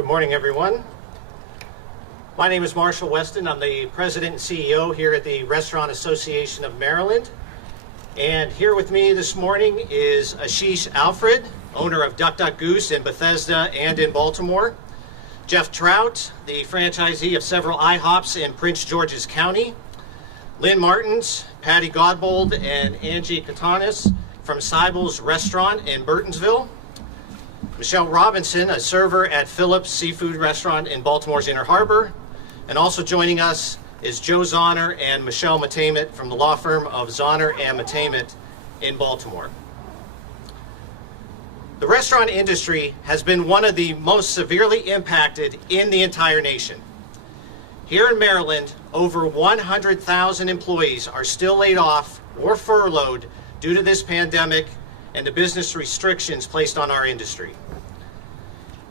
Good morning, everyone. My name is Marshall Weston. I'm the President and CEO here at the Restaurant Association of Maryland. And here with me this morning is Ashish Alfred, owner of Duck Duck Goose in Bethesda and in Baltimore. Jeff Trout, the franchisee of several IHOPs in Prince George's County. Lynn Martins, Patty Godbold, and Angie Katanis from Seibel's Restaurant in Burtonsville. Michelle Robinson, a server at Phillips Seafood Restaurant in Baltimore's Inner Harbor. And also joining us is Joe Zahner and Michelle Matamet from the law firm of Zahner and Matamet in Baltimore. The restaurant industry has been one of the most severely impacted in the entire nation. Here in Maryland, over 100,000 employees are still laid off or furloughed due to this pandemic and the business restrictions placed on our industry.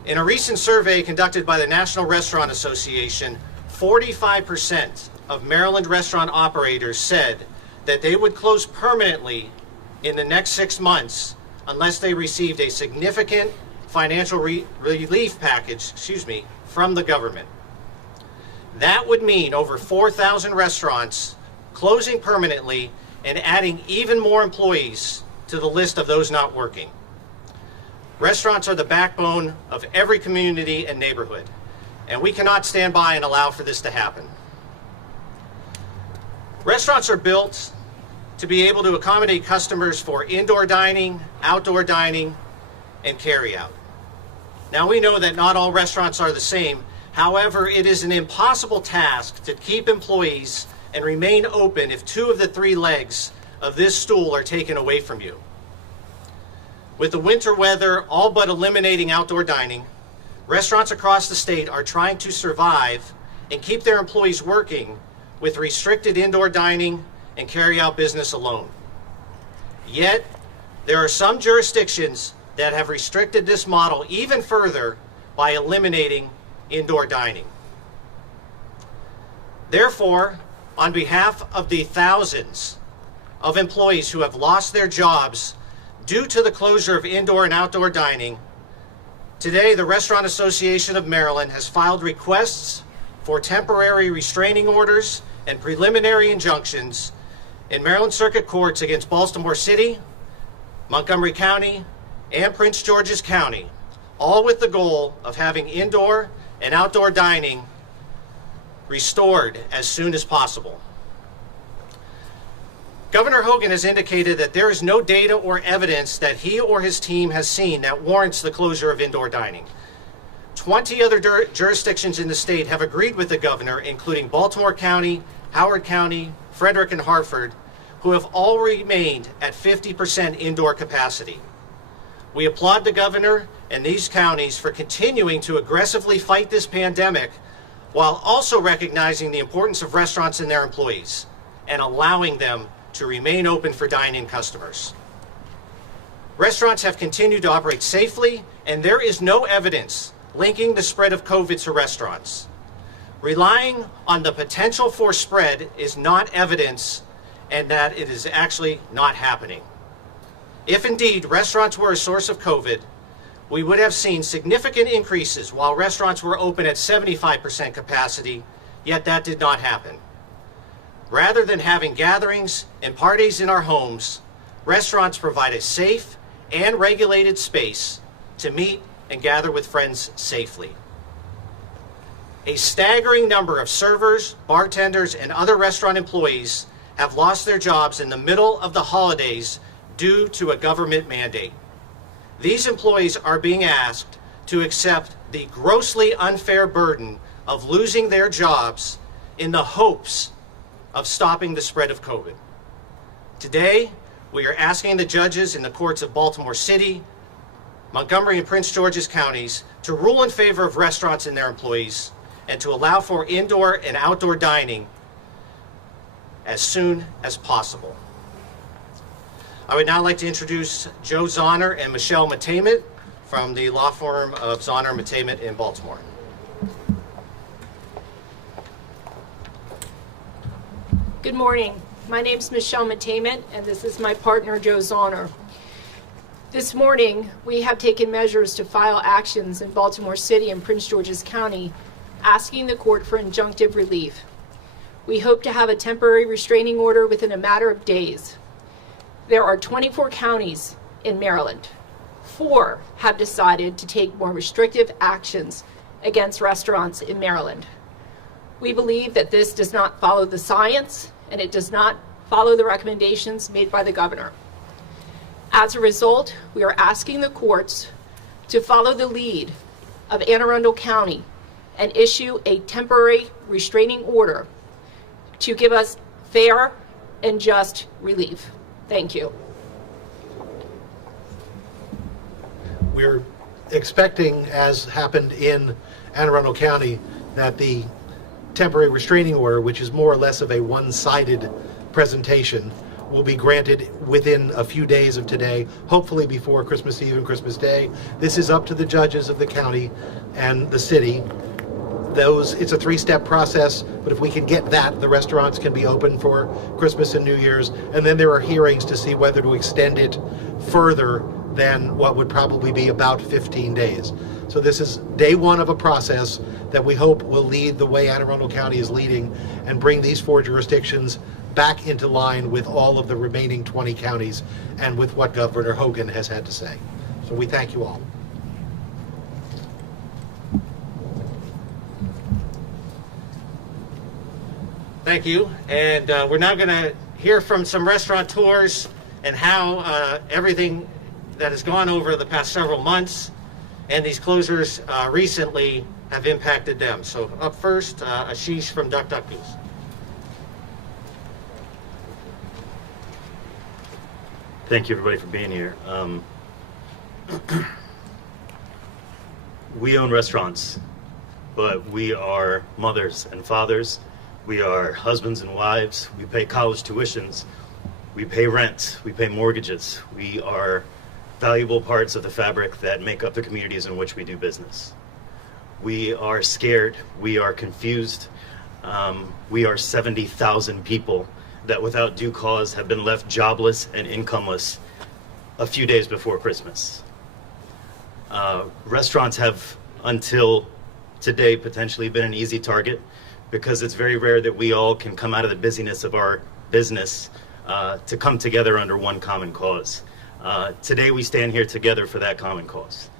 In a recent survey conducted by the National Restaurant Association, 45% of Maryland restaurant operators said that they would close permanently in the next 6 months unless they received a significant financial relief package, from the government. That would mean over 4,000 restaurants closing permanently and adding even more employees to the list of those not working. Restaurants are the backbone of every community and neighborhood, and we cannot stand by and allow for this to happen. Restaurants are built to be able to accommodate customers for indoor dining, outdoor dining, and carryout. Now we know that not all restaurants are the same. However, it is an impossible task to keep employees and remain open if 2 of the 3 legs of this stool are taken away from you. With the winter weather all but eliminating outdoor dining, restaurants across the state are trying to survive and keep their employees working with restricted indoor dining and carry-out business alone. Yet, there are some jurisdictions that have restricted this model even further by eliminating indoor dining. Therefore, on behalf of the thousands of employees who have lost their jobs due to the closure of indoor and outdoor dining, today the Restaurant Association of Maryland has filed requests for temporary restraining orders and preliminary injunctions in Maryland Circuit Courts against Baltimore City, Montgomery County, and Prince George's County, all with the goal of having indoor and outdoor dining restored as soon as possible. Governor Hogan has indicated that there is no data or evidence that he or his team has seen that warrants the closure of indoor dining. 20 other jurisdictions in the state have agreed with the governor, including Baltimore County, Howard County, Frederick, and Hartford, who have all remained at 50% indoor capacity. We applaud the governor and these counties for continuing to aggressively fight this pandemic while also recognizing the importance of restaurants and their employees and allowing them to remain open for dine-in customers. Restaurants have continued to operate safely, and there is no evidence linking the spread of COVID to restaurants. Relying on the potential for spread is not evidence, and that it is actually not happening. If indeed restaurants were a source of COVID, we would have seen significant increases while restaurants were open at 75% capacity, yet that did not happen. Rather than having gatherings and parties in our homes, restaurants provide a safe and regulated space to meet and gather with friends safely. A staggering number of servers, bartenders, and other restaurant employees have lost their jobs in the middle of the holidays due to a government mandate. These employees are being asked to accept the grossly unfair burden of losing their jobs in the hopes of stopping the spread of COVID. Today, we are asking the judges in the courts of Baltimore City, Montgomery, and Prince George's counties to rule in favor of restaurants and their employees and to allow for indoor and outdoor dining as soon as possible. I would now like to introduce Joe Zahner and Michelle Matamet from the law firm of Zahner Matamet in Baltimore. Good morning. My name is Michelle Matamet, and this is my partner, Joe Zahner. This morning, we have taken measures to file actions in Baltimore City and Prince George's County, asking the court for injunctive relief. We hope to have a temporary restraining order within a matter of days. There are 24 counties in Maryland. 4 have decided to take more restrictive actions against restaurants in Maryland. We believe that this does not follow the science and it does not follow the recommendations made by the governor. As a result, we are asking the courts to follow the lead of Anne Arundel County and issue a temporary restraining order to give us fair and just relief. Thank you. We're expecting, as happened in Anne Arundel County, that the temporary restraining order, which is more or less of a one-sided presentation, will be granted within a few days of today, hopefully before Christmas Eve and Christmas Day. This is up to the judges of the county and the city. It's a 3-step process, but if we can get that, the restaurants can be open for Christmas and New Year's, and then there are hearings to see whether to extend it further than what would probably be about 15 days. So this is day 1 of a process that we hope will lead the way Anne Arundel County is leading and bring these 4 jurisdictions back into line with all of the remaining 20 counties and with what Governor Hogan has had to say. So we thank you all. Thank you. And we're now going to hear from some restaurateurs and how everything that has gone over the past several months and these closures recently have impacted them. So up first, Ashish from Duck Duck Goose. Thank you, everybody, for being here. We own restaurants, but we are mothers and fathers. We are husbands and wives. We pay college tuitions. We pay rent. We pay mortgages. We are valuable parts of the fabric that make up the communities in which we do business. We are scared. We are confused. We are 70,000 people that without due cause have been left jobless and incomeless a few days before Christmas. Restaurants have, until today, potentially been an easy target because it's very rare that we all can come out of the busyness of our business to come together under one common cause. Today we stand here together for that common cause.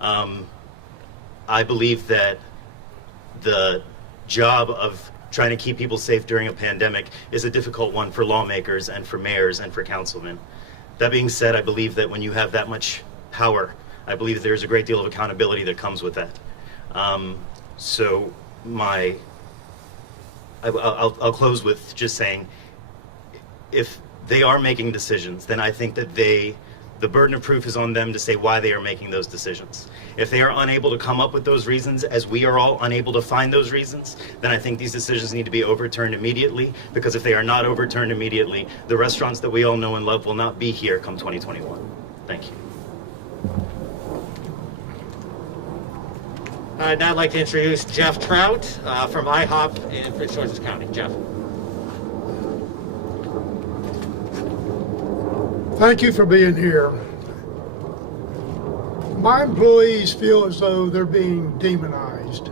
I believe that the job of trying to keep people safe during a pandemic is a difficult one for lawmakers and for mayors and for councilmen. That being said, I believe that when you have that much power, I believe that there's a great deal of accountability that comes with that. I'll close with just saying, if they are making decisions, then I think that the burden of proof is on them to say why they are making those decisions. If they are unable to come up with those reasons, as we are all unable to find those reasons, then I think these decisions need to be overturned immediately, because if they are not overturned immediately, the restaurants that we all know and love will not be here come 2021. Thank you. Now I'd like to introduce Jeff Trout from IHOP in Prince George's County. Jeff. Thank you for being here. My employees feel as though they're being demonized.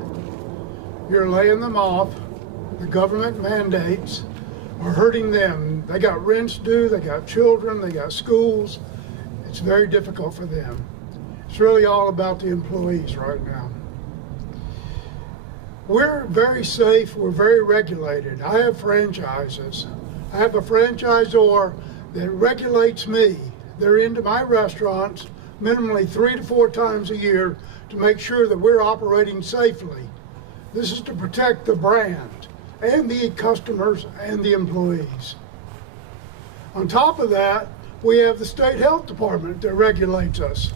You're laying them off. The government mandates are hurting them. They got rents due, they got children, they got schools. It's very difficult for them. It's really all about the employees right now. We're very safe, we're very regulated. I have franchises. I have a franchisor that regulates me. They're into my restaurants minimally 3 to 4 times a year to make sure that we're operating safely. This is to protect the brand and the customers and the employees. On top of that, we have the state health department that regulates us.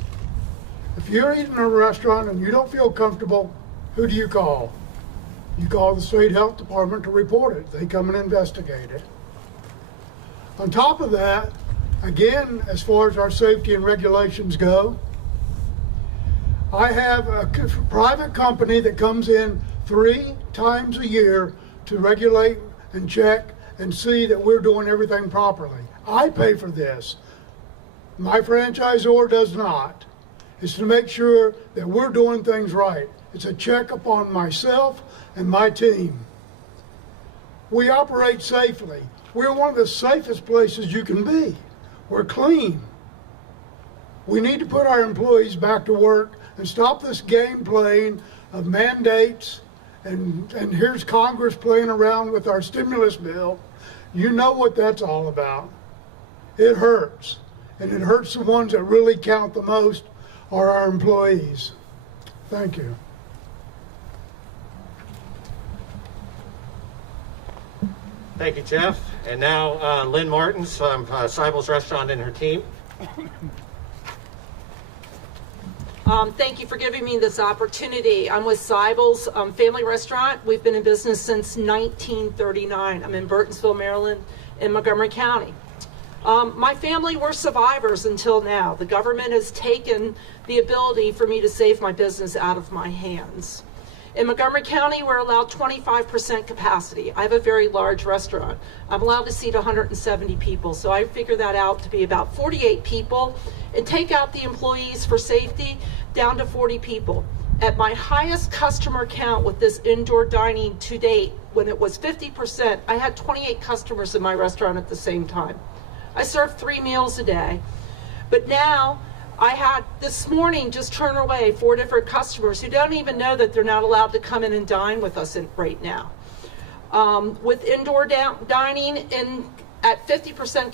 If you're eating in a restaurant and you don't feel comfortable, who do you call? You call the state health department to report it. They come and investigate it. On top of that, again, as far as our safety and regulations go, I have a private company that comes in 3 times a year to regulate and check and see that we're doing everything properly. I pay for this. My franchisor does not. It's to make sure that we're doing things right. It's a check upon myself and my team. We operate safely. We're one of the safest places you can be. We're clean. We need to put our employees back to work and stop this game playing of mandates, and here's Congress playing around with our stimulus bill. You know what that's all about. It hurts, and it hurts the ones that really count the most are our employees. Thank you. Thank you, Jeff. And now Lynn Martins from Seibel's Restaurant and her team. Thank you for giving me this opportunity. I'm with Seibel's Family Restaurant. We've been in business since 1939. I'm in Burtonsville, Maryland, in Montgomery County. My family were survivors until now. The government has taken the ability for me to save my business out of my hands. In Montgomery County, we're allowed 25% capacity. I have a very large restaurant. I'm allowed to seat 170 people, so I figure that out to be about 48 people, and take out the employees for safety down to 40 people. At my highest customer count with this indoor dining to date, when it was 50%, I had 28 customers in my restaurant at the same time. I served 3 meals a day, but now I had this morning just turn away 4 different customers who don't even know that they're not allowed to come in and dine with us right now. With indoor dining at 50%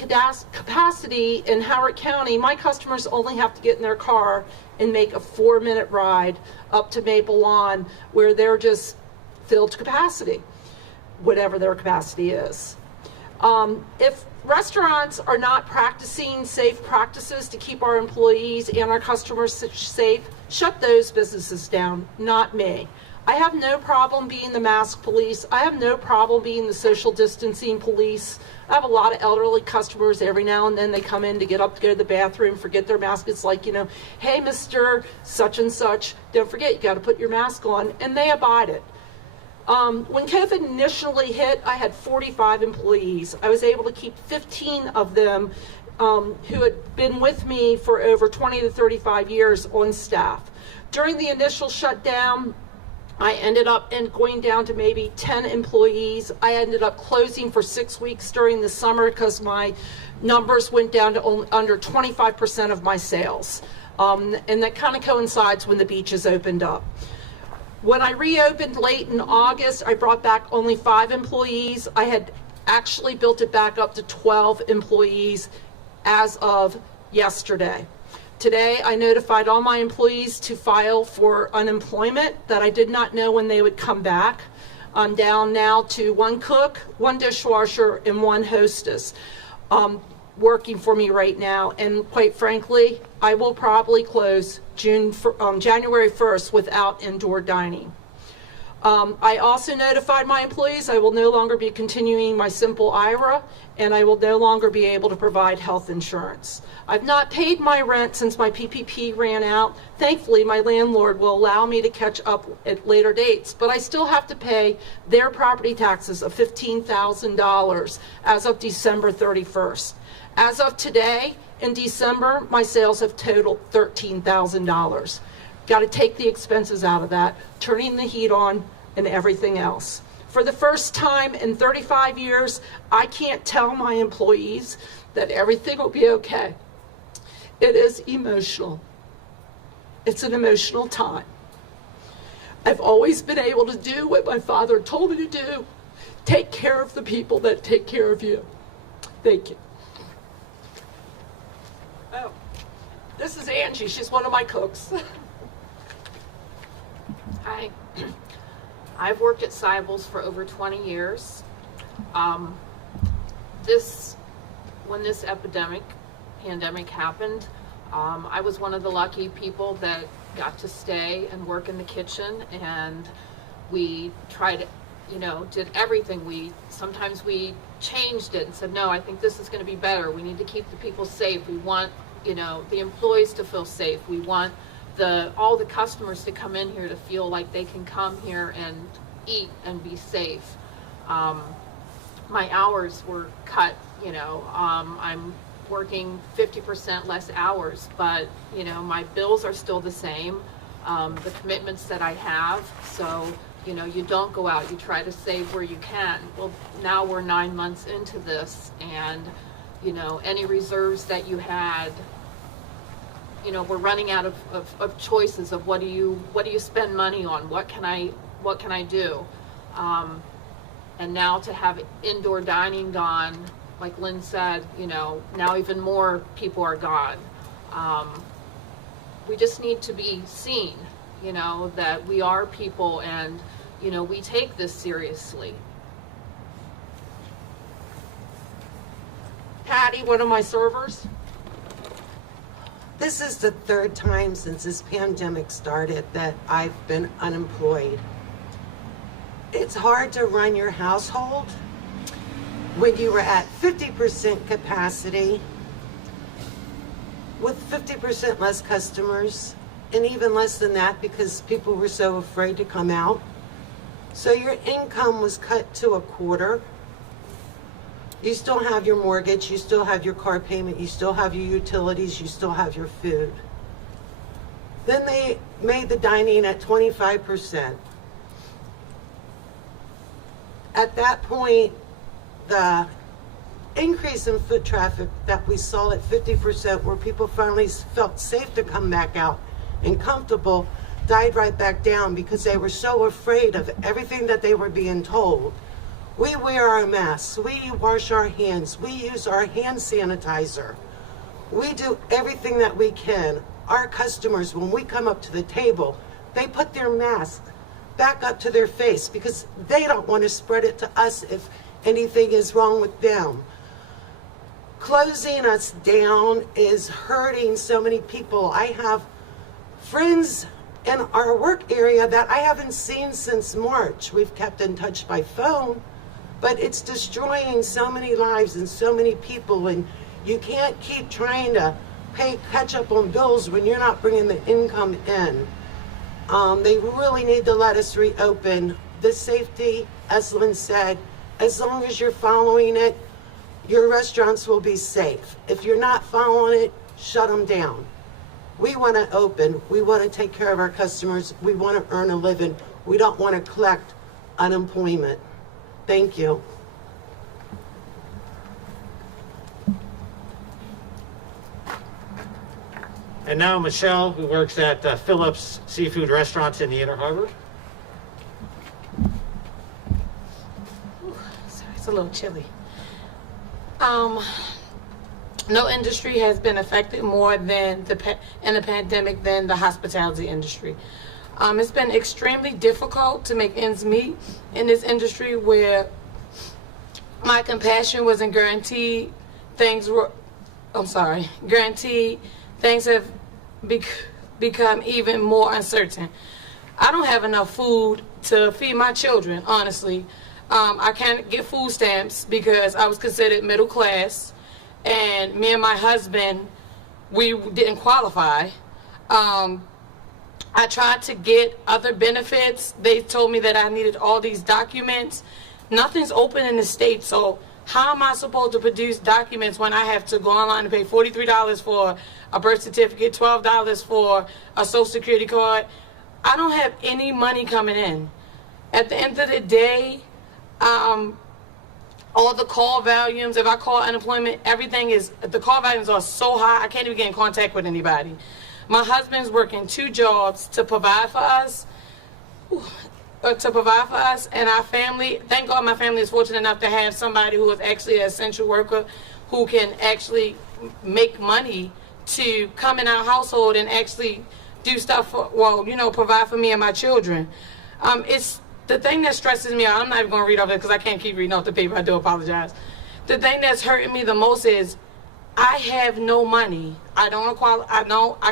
capacity in Howard County, my customers only have to get in their car and make a 4-minute ride up to Maple Lawn, where they're just filled to capacity, whatever their capacity is. If restaurants are not practicing safe practices to keep our employees and our customers safe, shut those businesses down, not me. I have no problem being the mask police. I have no problem being the social distancing police. I have a lot of elderly customers. Every now and then they come in to get up to go to the bathroom, forget their mask. It's like, you know, hey, Mr. Such and such, don't forget, you got to put your mask on, and they abide it. When COVID initially hit, I had 45 employees. I was able to keep 15 of them who had been with me for over 20 to 35 years on staff. During the initial shutdown, I ended up going down to maybe 10 employees. I ended up closing for 6 weeks during the summer because my numbers went down to under 25% of my sales. And that kind of coincides when the beaches opened up. When I reopened late in August, I brought back only 5 employees. I had actually built it back up to 12 employees as of yesterday. Today, I notified all my employees to file for unemployment that I did not know when they would come back. I'm down now to 1 cook, 1 dishwasher, and 1 hostess working for me right now. And quite frankly, I will probably close January 1st without indoor dining. I also notified my employees I will no longer be continuing my simple IRA, and I will no longer be able to provide health insurance. I've not paid my rent since my PPP ran out. Thankfully, my landlord will allow me to catch up at later dates, but I still have to pay their property taxes of $15,000 as of December 31st. As of today, in December, my sales have totaled $13,000. Got to take the expenses out of that, turning the heat on and everything else. For the first time in 35 years, I can't tell my employees that everything will be okay. It is emotional. It's an emotional time. I've always been able to do what my father told me to do. Take care of the people that take care of you. Thank you. Oh, this is Angie. She's one of my cooks. Hi. I've worked at Seibel's for over 20 years. When this pandemic happened, I was one of the lucky people that got to stay and work in the kitchen, and we tried, did everything. Sometimes we changed it and said, no, I think this is going to be better. We need to keep the people safe. We want, the employees to feel safe. We want all the customers to come in here to feel like they can come here and eat and be safe. My hours were cut, I'm working 50% less hours, but, you know, my bills are still the same, the commitments that I have. So, you know, you don't go out, you try to save where you can. Well, now we're 9 months into this, and, you know, any reserves that you had, you know, we're running out of choices of what do you spend money on? What can I do? And now to have indoor dining gone, like Lynn said, you know, now even more people are gone. We just need to be seen, you know, that we are people and, you know, we take this seriously. Patty, one of my servers. This is the third time since this pandemic started that I've been unemployed. It's hard to run your household when you were at 50% capacity with 50% less customers, and even less than that because people were so afraid to come out. So your income was cut to a quarter. You still have your mortgage, you still have your car payment, you still have your utilities, you still have your food. Then they made the dining at 25%. At that point, the increase in foot traffic that we saw at 50%, where people finally felt safe to come back out and comfortable, died right back down because they were so afraid of everything that they were being told. We wear our masks, we wash our hands, we use our hand sanitizer. We do everything that we can. Our customers, when we come up to the table, they put their mask back up to their face because they don't want to spread it to us if anything is wrong with them. Closing us down is hurting so many people. I have friends in our work area that I haven't seen since March. We've kept in touch by phone, but it's destroying so many lives and so many people, and you can't keep trying to catch up on bills when you're not bringing the income in. They really need to let us reopen. The safety, as Lynn said, as long as you're following it, your restaurants will be safe. If you're not following it, shut them down. We want to open. We want to take care of our customers. We want to earn a living. We don't want to collect unemployment. Thank you. And now Michelle, who works at Phillips Seafood Restaurants in the Inner Harbor. Sorry, it's a little chilly. No industry has been affected more than in the pandemic than the hospitality industry. It's been extremely difficult to make ends meet in this industry where my compassion wasn't guaranteed. Guaranteed. Things have become even more uncertain. I don't have enough food to feed my children, honestly. I can't get food stamps because I was considered middle class, and me and my husband, we didn't qualify. I tried to get other benefits. They told me that I needed all these documents. Nothing's open in the state, so how am I supposed to produce documents when I have to go online and pay $43 for a birth certificate, $12 for a social security card? I don't have any money coming in. At the end of the day, all the call volumes, if I call unemployment, the call volumes are so high, I can't even get in contact with anybody. My husband's working 2 jobs to provide for us. And our family. Thank God my family is fortunate enough to have somebody who is actually an essential worker who can actually make money to come in our household and actually do stuff provide for me and my children. It's the thing that stresses me out. I'm not even going to read off it because I can't keep reading off the paper. I do apologize. The thing that's hurting me the most is I have no money. I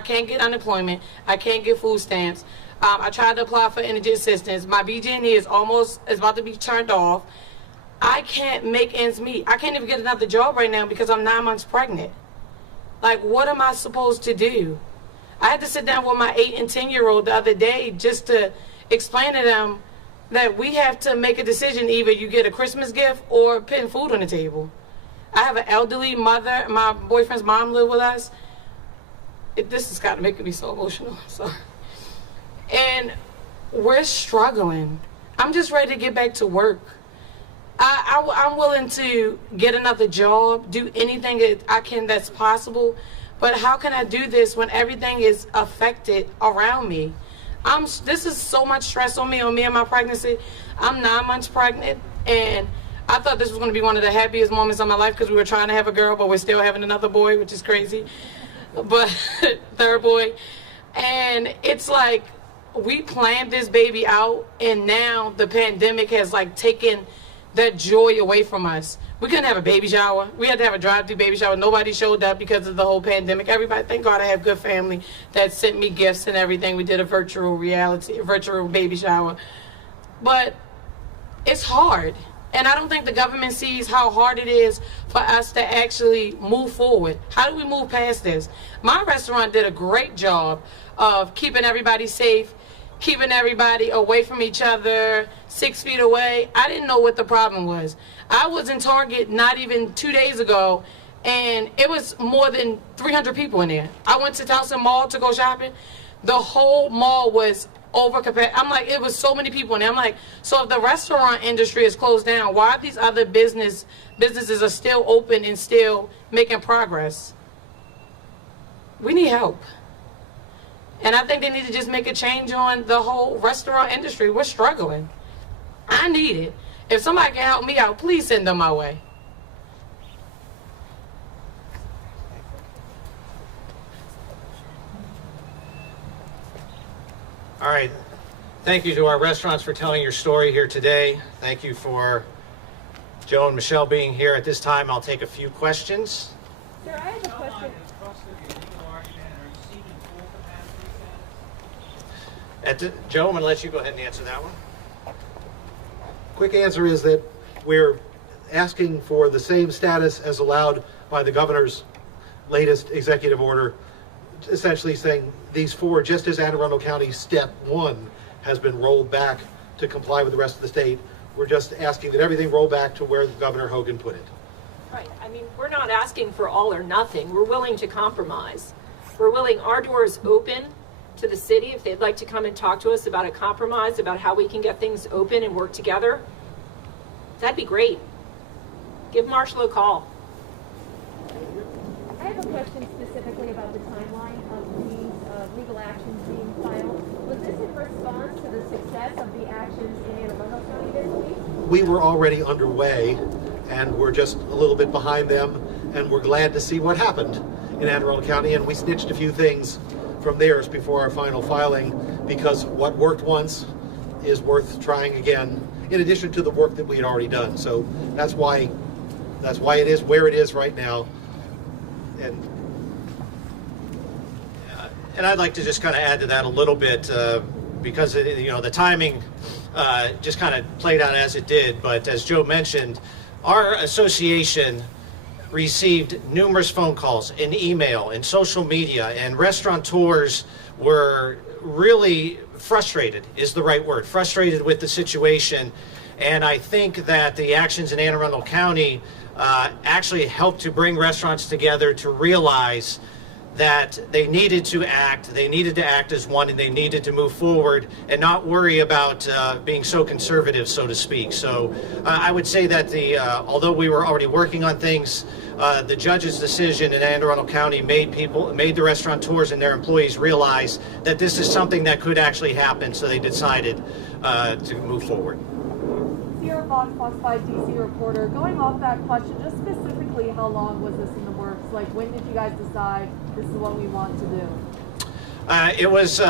can't get unemployment. I can't get food stamps. I tried to apply for energy assistance. My BG&E is about to be turned off. I can't make ends meet. I can't even get another job right now because I'm 9 months pregnant. Like, what am I supposed to do? I had to sit down with my 8 and 10-year-old the other day just to explain to them that we have to make a decision. Either you get a Christmas gift or putting food on the table. I have an elderly mother. My boyfriend's mom live with us. This is kind of making me so emotional. So, and we're struggling. I'm just ready to get back to work. I'm willing to get another job, do anything that I can that's possible. But how can I do this when everything is affected around me? This is so much stress on me and my pregnancy. I'm 9 months pregnant, and I thought this was going to be one of the happiest moments of my life because we were trying to have a girl, but we're still having another boy, which is crazy. But third boy. And it's like we planned this baby out, and now the pandemic has like taken that joy away from us. We couldn't have a baby shower. We had to have a drive-through baby shower. Nobody showed up because of the whole pandemic. Everybody, thank God I have good family that sent me gifts and everything. We did a virtual baby shower. But it's hard. And I don't think the government sees how hard it is for us to actually move forward. How do we move past this? My restaurant did a great job of keeping everybody safe, keeping everybody away from each other, 6 feet away. I didn't know what the problem was. I was in Target not even 2 days ago, and it was more than 300 people in there. I went to Towson Mall to go shopping. The whole mall was over capacity. I'm like, it was so many people in there. I'm like, so if the restaurant industry is closed down, why are these other businesses are still open and still making progress? We need help. And I think they need to just make a change on the whole restaurant industry. We're struggling. I need it. If somebody can help me out, please send them my way. All right. Thank you to our restaurants for telling your story here today. Thank you for Joe and Michelle being here. At this time, I'll take a few questions. Sir, I have a question. Joe, I'm going to let you go ahead and answer that one. Quick answer is that we're asking for the same status as allowed by the governor's latest executive order, essentially saying these four, just as Anne Arundel County step 1 has been rolled back to comply with the rest of the state, we're just asking that everything roll back to where Governor Hogan put it. Right. I mean, we're not asking for all or nothing. We're willing to compromise. We're willing, our doors open to the city if they'd like to come and talk to us about a compromise, about how we can get things open and work together. That'd be great. Give Marshall a call. I have a question specifically about the timeline of these legal actions being filed. Was this in response to the success of the actions in Anne Arundel County this week? We were already underway, and we're just a little bit behind them, and we're glad to see what happened in Anne Arundel County, and we snitched a few things from theirs before our final filing, because what worked once is worth trying again, in addition to the work that we had already done. So that's why it is where it is right now. And I'd like to just kind of add to that a little bit, because the timing just kind of played out as it did. But as Joe mentioned, our association received numerous phone calls and email and social media, and restaurateurs were really frustrated, is the right word, frustrated with the situation. And I think that the actions in Anne Arundel County actually helped to bring restaurants together to realize that they needed to act as one, and they needed to move forward and not worry about being so conservative, so to speak. So I would say that although we were already working on things, the judge's decision in Anne Arundel County made the restaurateurs and their employees realize that this is something that could actually happen, so they decided to move forward. Sierra Fox, Fox 5 DC reporter, going off that question, just specifically, how long was this in the works? Like, when did you guys decide this is what we want to do? It was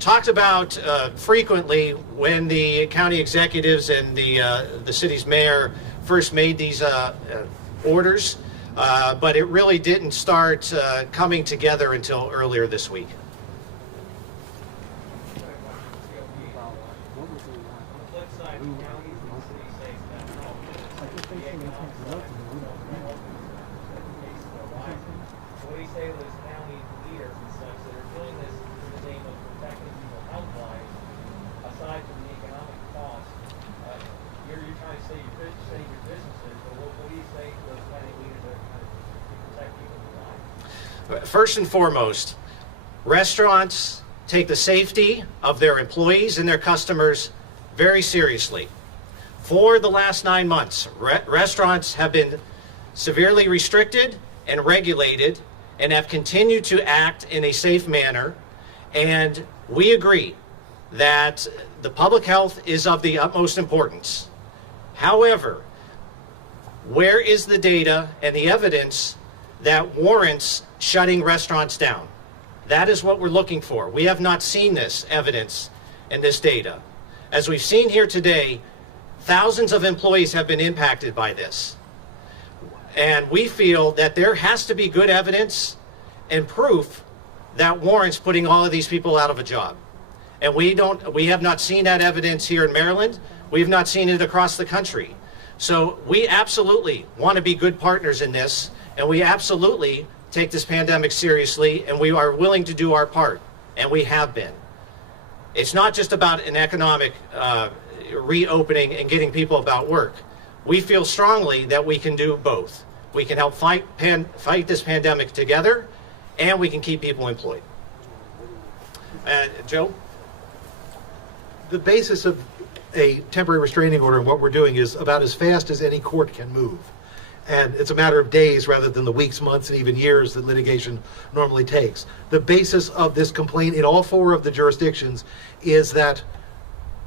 talked about frequently when the county executives and the city's mayor first made these orders, but it really didn't start coming together until earlier this week. You're trying to save your businesses, but what do you say to those county leaders first and foremost, restaurants take the safety of their employees and their customers very seriously. For the last 9 months, restaurants have been severely restricted and regulated and have continued to act in a safe manner. And we agree that the public health is of the utmost importance. However, where is the data and the evidence that warrants shutting restaurants down? That is what we're looking for. We have not seen this evidence and this data. As we've seen here today, thousands of employees have been impacted by this. And we feel that there has to be good evidence and proof that warrants putting all of these people out of a job. And we have not seen that evidence here in Maryland. We've not seen it across the country. So we absolutely want to be good partners in this, and we absolutely take this pandemic seriously, and we are willing to do our part, and we have been. It's not just about an economic reopening and getting people about work. We feel strongly that we can do both. We can help fight this pandemic together, and we can keep people employed. Joe? The basis of a temporary restraining order and what we're doing is about as fast as any court can move. And it's a matter of days rather than the weeks, months, and even years that litigation normally takes. The basis of this complaint in all 4 of the jurisdictions is that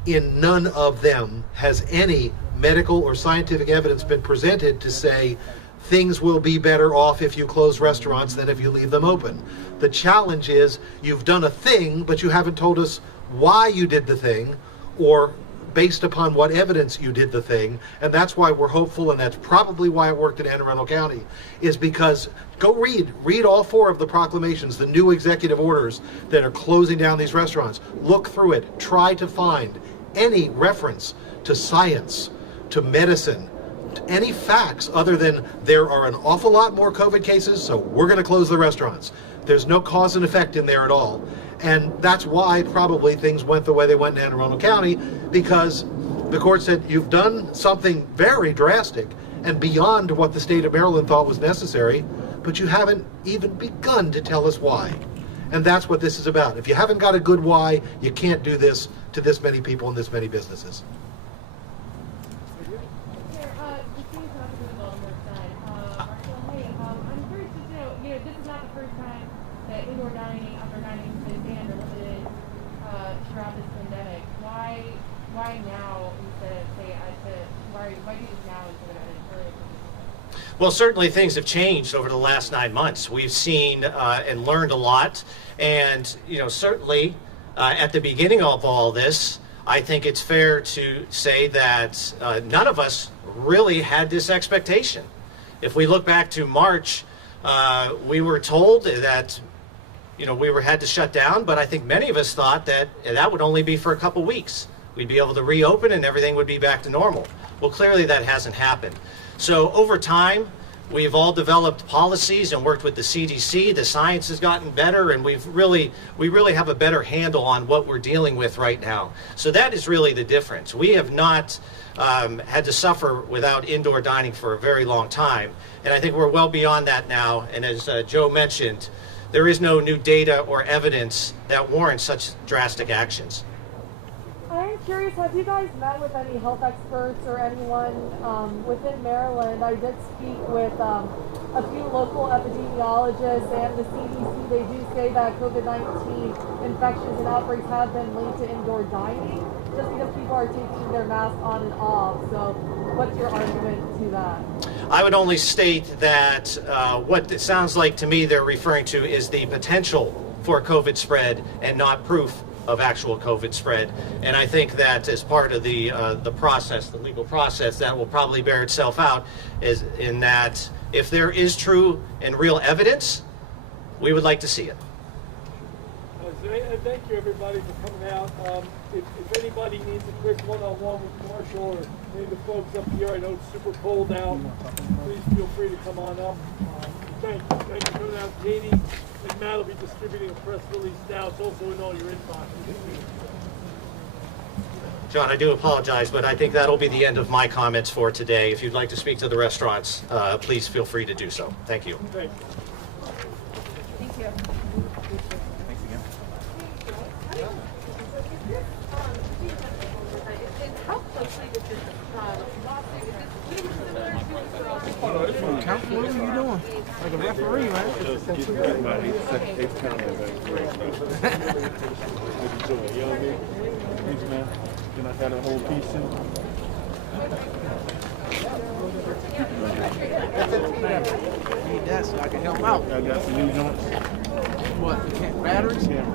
in none of them has any medical or scientific evidence been presented to say things will be better off if you close restaurants than if you leave them open. The challenge is you've done a thing, but you haven't told us why you did the thing or based upon what evidence you did the thing. And that's why we're hopeful, and that's probably why it worked in Anne Arundel County, is because go read all 4 of the proclamations, the new executive orders that are closing down these restaurants. Look through it. Try to find any reference to science, to medicine, to any facts other than there are an awful lot more COVID cases, so we're going to close the restaurants. There's no cause and effect in there at all. And that's why probably things went the way they went in Anne Arundel County, because the court said you've done something very drastic and beyond what the state of Maryland thought was necessary, but you haven't even begun to tell us why. And that's what this is about. If you haven't got a good why, you can't do this to this many people and this many businesses. Indoor dining, outdoor dining has been banned or limited throughout this pandemic. Why now instead of why do this now instead of earlier? Well, certainly things have changed over the last 9 months. We've seen and learned a lot, and certainly at the beginning of all this, I think it's fair to say that none of us really had this expectation. If we look back to March, we were told that we had to shut down, but I think many of us thought that that would only be for a couple weeks. We'd be able to reopen and everything would be back to normal. Well, clearly that hasn't happened. So over time, we've all developed policies and worked with the CDC. The science has gotten better, and we really have a better handle on what we're dealing with right now. So that is really the difference. We have not had to suffer without indoor dining for a very long time, and I think we're well beyond that now. And as Joe mentioned, there is no new data or evidence that warrants such drastic actions. I'm curious, have you guys met with any health experts or anyone within Maryland? I did speak with a few local epidemiologists and the CDC. They do say that COVID-19 infections and outbreaks have been linked to indoor dining just because people are taking their masks on and off. So what's your argument to that? I would only state that what it sounds like to me they're referring to is the potential for COVID spread and not proof of actual COVID spread. And I think that as part of the process, the legal process, that will probably bear itself out is in that if there is true and real evidence, we would like to see it. Thank you everybody for coming out. If anybody needs a quick one-on-one with Marshall or any of the folks up here, I know it's super cold out, please feel free to come on up. Thank you for coming out. Katie and Matt will be distributing a press release now. It's also in all your inboxes. John, I do apologize, but I think that'll be the end of my comments for today. If you'd like to speak to the restaurants, please feel free to do so. Thank you. Thank you. Count for what are you doing? Like a referee, man. Thanks, man. Can I have a whole piece in? Need that so I can help out. I got some new joints. What? Batteries? Yeah.